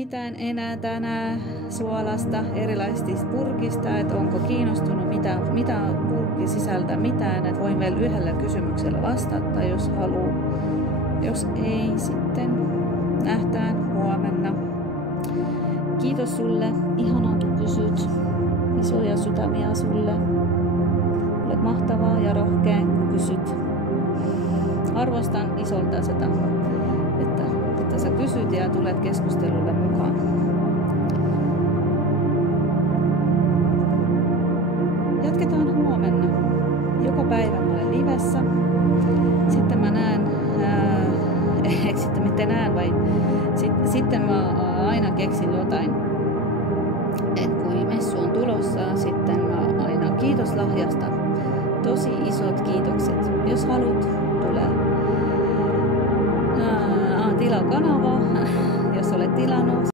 mitään enää tänään suolasta, erilaisista purkista, että onko kiinnostunut, mitä purkki sisältää mitään, että voin vielä yhdellä kysymyksellä vastata, jos haluaa. Jos ei, sitten nähtään huomenna. Kiitos sulle, ihanaa kun kysyt. Isoja sydämiä sulle. Olet mahtavaa ja rohkea kun kysyt. Arvostan isolta sitä, että sä kysyt ja tulet keskustelulle mukaan. Jatketaan huomenna. Joka päivä mä olen livessä. Sitten mä näen, sitten mä aina keksin jotain. Et kun messu on tulossa, sitten mä aina kiitos lahjasta. Tosi isot kiitokset. Jos haluat, tule tilaa kanavaa, jos olet tilannut.